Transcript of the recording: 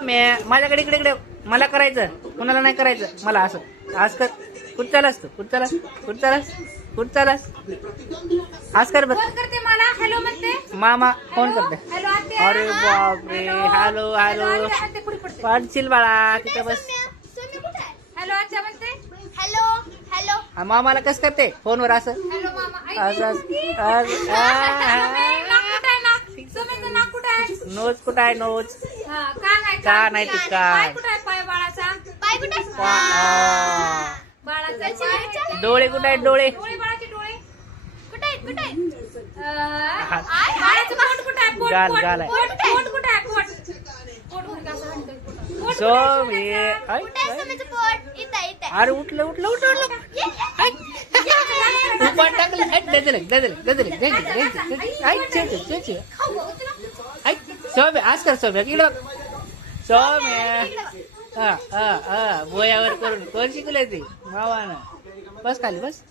माझ्याकडे इकडे इकडे मला करायचं, कोणाला नाही करायचं. मला असं आज कर. कुठं चालास तू? कुठं चालास? कुठं चालास? कुठं चालास? आज कर बघ. फोन करते मला, हॅलो म्हणते. मामा फोन करते. हॅलो आत्या. अरे बापरे. Hello hello. आत्या पुढे पडते. पाडशील बाळा तिथं बस. हॅलो आत्या म्हणते. Hello hello. मामाला कसं करते फोनवर असं हॅलो मामा. आई, असं असं. नाक कुठं आहे, नाक? सुमीचं नाक कुठं आहे? नोज कुठं आहे? नोज हा, कान आहे, कान आहे ते पाय कान. कुठं आहे, पाय बाळाचा? पाय कुठे? बाळाचा पाय. डोळे कुठे आहेत? डोळे डोळे बाळाचे डोळे. कुठे आहे? कुठे आहे? बाळाचं पोट कुठं आहे? पोट, गाल, पोट, गाल आहे. पोट, पोट कुठं आहे? पोट. पोट कुठं असं म्हणतोय, पोट. पोट सो कुठं आहे, मी सोन्याचं? ऐक, कुठे आहे ऐक. सुमीचं पोट? इथं इथं. अरे उठलं उठलं उठलं उठलं. उपाट टाकलं. सौम्य आज कर. सौम्य इकडं सौम्य. बोयावर करून कोण शिकले ती मावानं. बस खाली बस.